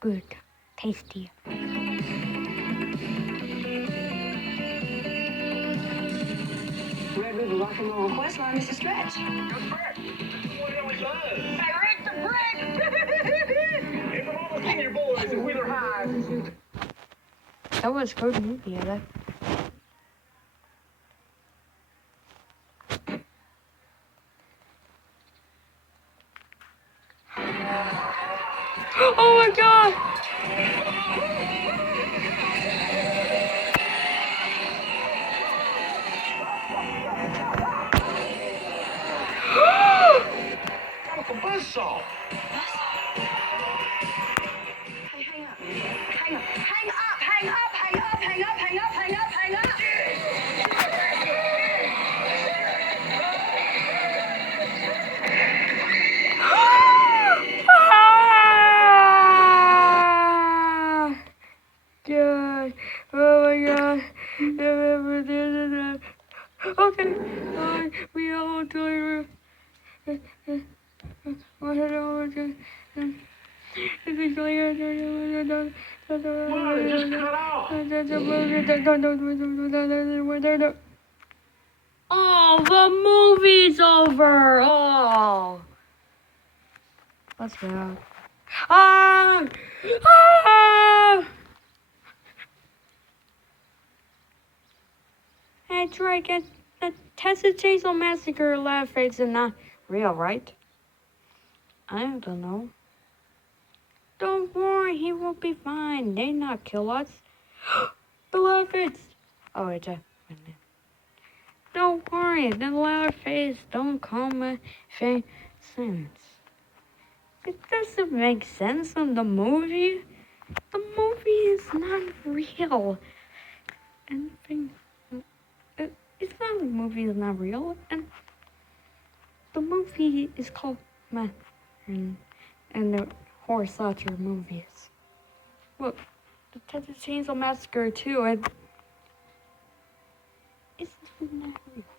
Good. Tasty. Red River Rock and Roll request line, Mr. Stretch. Direct the break! If I'm all the senior boys in Wheeler High. That was a good movie, I like. Oh my god! Got a buzzsaw. Hey, hang up. Hang up. Hang up. Hang up. Hang up. Hang up. Hang up. Hang up. Hang up. God. Oh my god. Okay. We all do it. What? It just cut off. Oh, the movie's over. Oh. What's wrong? Ah! Ah! That's right, get the Texas Chainsaw Massacre laugh face is not real, right? I don't know. Don't worry, he will be fine. They not kill us. The laugh face. Oh, it's a. Don't worry, the laugh face don't come sense. It doesn't make sense in the movie. The movie is not real. Anything. It's not the movie is not real, and the movie is called and the horror slasher movies. Look, the Texas Chainsaw Massacre too, and it's not real.